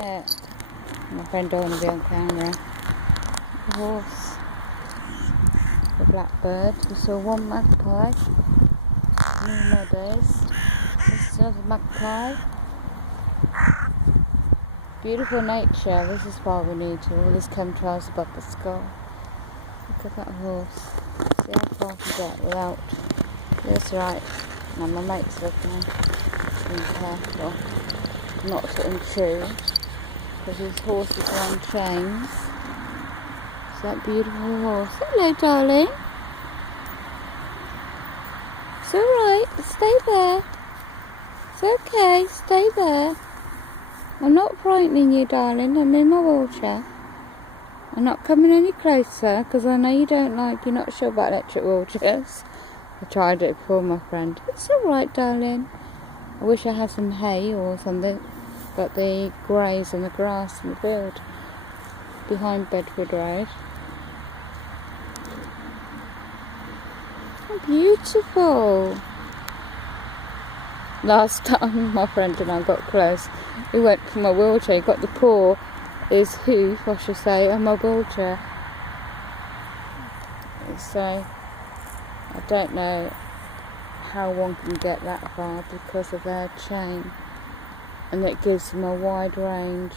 it? My friend don't want to be on camera. The horse. The blackbird. We saw one magpie. New meadows. This is another magpie. Beautiful nature. This is why we need to. All these chemtrails above the sky. Look at that horse. See how far I can get without. That's right. Now my mate's looking. Being careful not to intrude, because his horses are on chains. It's that beautiful horse. Hello, darling. It's alright. Stay there. It's okay. Stay there. I'm not frightening you, darling. I'm in my wheelchair. I'm not coming any closer, because I know you don't like, you're not sure about electric wheelchairs. I tried it before, my friend. It's alright, darling. I wish I had some hay or something, but they graze on the grass in the field behind Bedford Road. How beautiful! Last time my friend and I got close, he went for my wheelchair. He got the paw, his hoof, I should say, on my wheelchair. So I don't know how one can get that far because of their chain, and it gives them a wide range.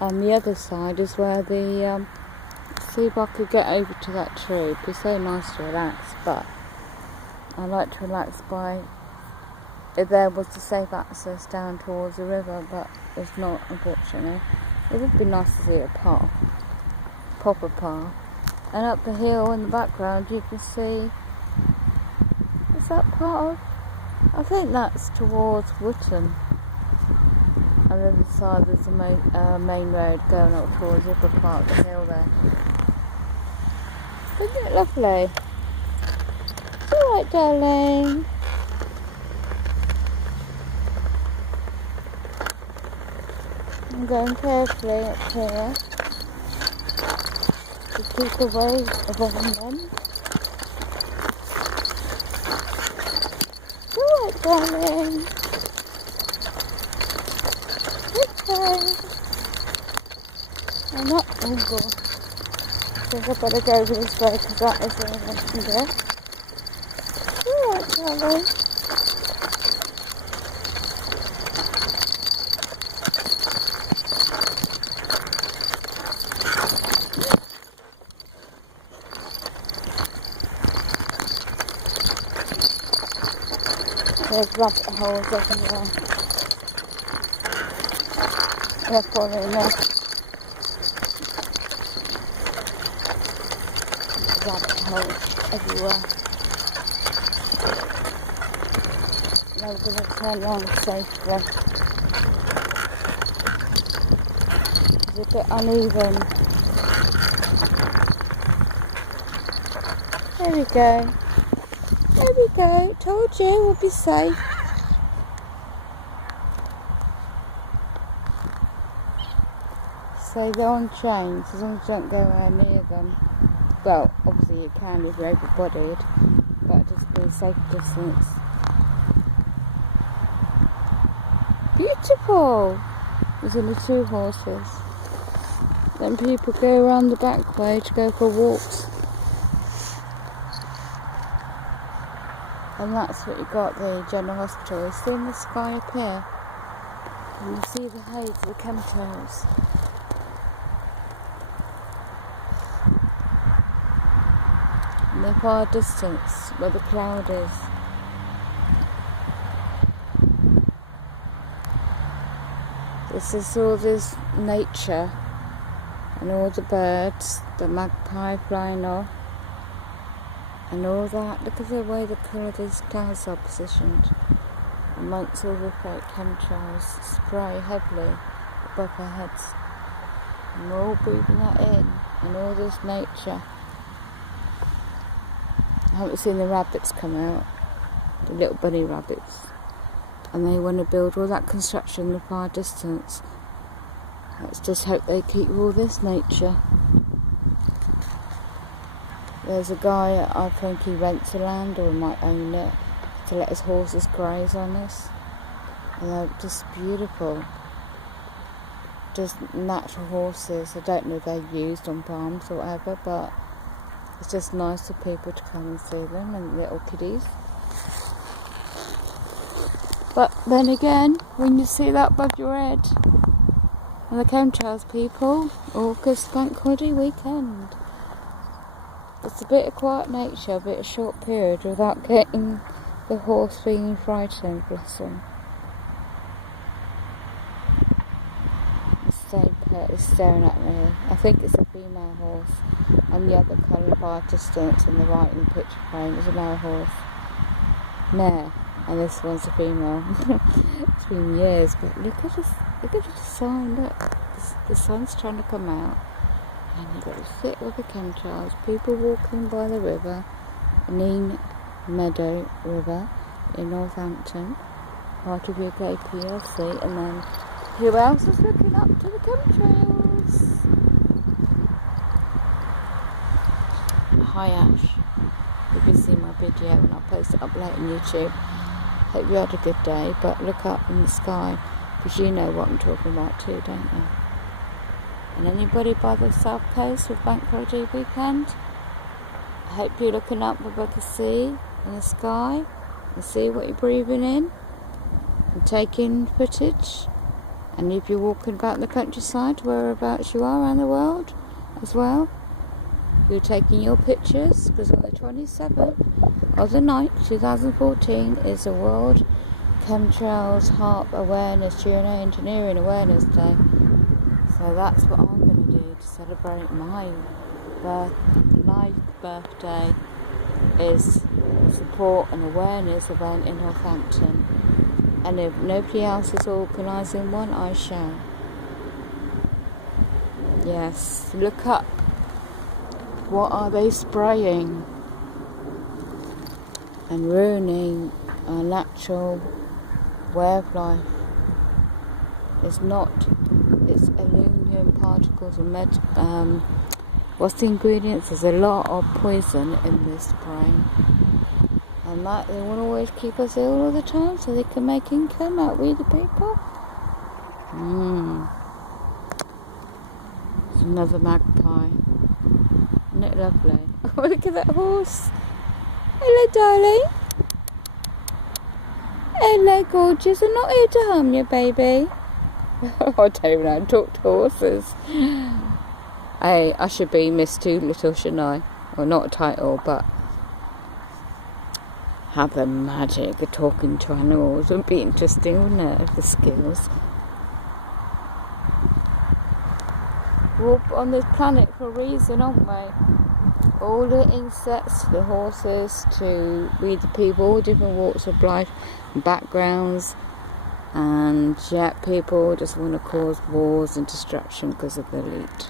On the other side is where the see if I could get over to that tree. It'd be so nice to relax, but I like to relax by, if there was a safe access down towards the river, but there's not, unfortunately. It would be nice to see a path, proper path. And up the hill in the background you can see, is that part of, I think that's towards Witton. And on the other side there's a main road going up towards the upper part of the hill there. Isn't it lovely? It's alright, darling. I'm going carefully up here. Keep away from them. Alright, darling. Okay. I'm not able. I think I've got to go over this way because that is where I can go. Alright, darling. There's rabbit holes everywhere. They're falling off. Rabbit holes everywhere. Now we're going to turn around safely. It's a bit uneven. There we go. There we go, told you we'll be safe. So they're on chains, as long as you don't go anywhere near them. Well, obviously you can if you're able-bodied, but just be a safe distance. Beautiful! There's only 2 horses. Then people go around the back way to go for walks. And that's what you got, the General Hospital. You see in the sky up here? And you see the haze of the chemtrails. In the far distance, where the cloud is. This is all this nature. And all the birds, the magpie flying off. And all that. Look at the way the colour of these clouds are positioned amongst all the fake chemtrails spray heavily above our heads. And we're all breathing that in, and all this nature. I haven't seen the rabbits come out, the little bunny rabbits. And they want to build all that construction in the far distance. Let's just hope they keep all this nature. There's a guy, I think he rents the land or might own it, to let his horses graze on us. And they're just beautiful. Just natural horses. I don't know if they're used on farms or whatever, but it's just nice for people to come and see them, and little kiddies. But then again, when you see that above your head, and the chemtrails people, August bank holiday weekend, it's a bit of quiet nature, a bit of short period without getting the horse being frightened, bless him. The same pet is staring at me. I think it's a female horse, and the other colour by distance on the right in the picture frame is a male horse. Mare. And this one's a female. It's been years, but look at the sun. Look, the sun's trying to come out, and you've got to sit with the chemtrails. People walking by the river, Neen Meadow River in Northampton, part of your Gay PLC, and then who else is looking up to the chemtrails? Hi Ash, you can see my video when I post it up late on YouTube. Hope you had a good day, but look up in the sky, because you know what I'm talking about too, don't you? And anybody by the south coast with bank holiday weekend, I hope you're looking up above the sea in the sky and see what you're breathing in and taking footage. And if you're walking about the countryside, whereabouts you are around the world as well, you're taking your pictures, because on the 27th of the 9th, 2014 is the World Chemtrails Heart Awareness Geoengineering Awareness Day. So that's what I'm going to do to celebrate my birthday, is support an awareness event in Northampton. And if nobody else is organising one, I shall. Yes, look up. What are they spraying and ruining our natural way of life? It's aluminium particles and what's the ingredients? There's a lot of poison in this spray, and that they want to always keep us ill all the time so they can make income out we the people. There's another magpie. Isn't it lovely? Oh, look at that horse. Hello, darling. Hello, gorgeous. I'm not here to harm you, baby. I don't even know how to talk to horses. Hey, I should be Miss Too Little, shouldn't I? Well, not a title, but have the magic of talking to animals. Would be interesting, wouldn't it? The skills. We're on this planet for a reason, aren't we? All the insects, the horses, to we the people, all different walks of life and backgrounds, and yet people just want to cause wars and destruction because of the elite.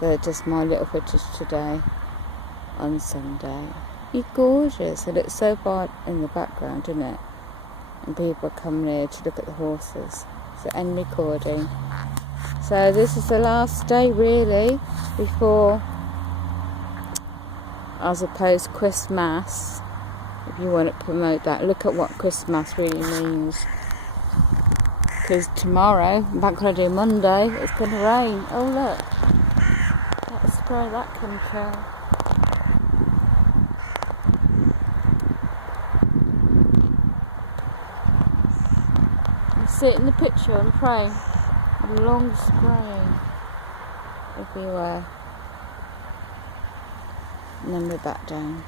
So just my little footage today on Sunday. You're gorgeous. It looks so far in the background, isn't it? And people are coming here to look at the horses. So end recording. So this is the last day really before, I suppose, Christmas. If you want to promote that, look at what Christmas really means. Because tomorrow, Bank Holiday Monday, it's going to rain. Oh look, let's spray that chemtrail. You sit in the picture and pray. Long spraying everywhere, and then we're back down.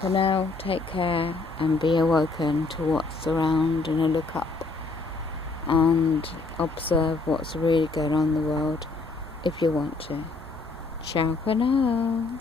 For now, take care and be awoken to what's around, and look up and observe what's really going on in the world if you want to. Ciao for now.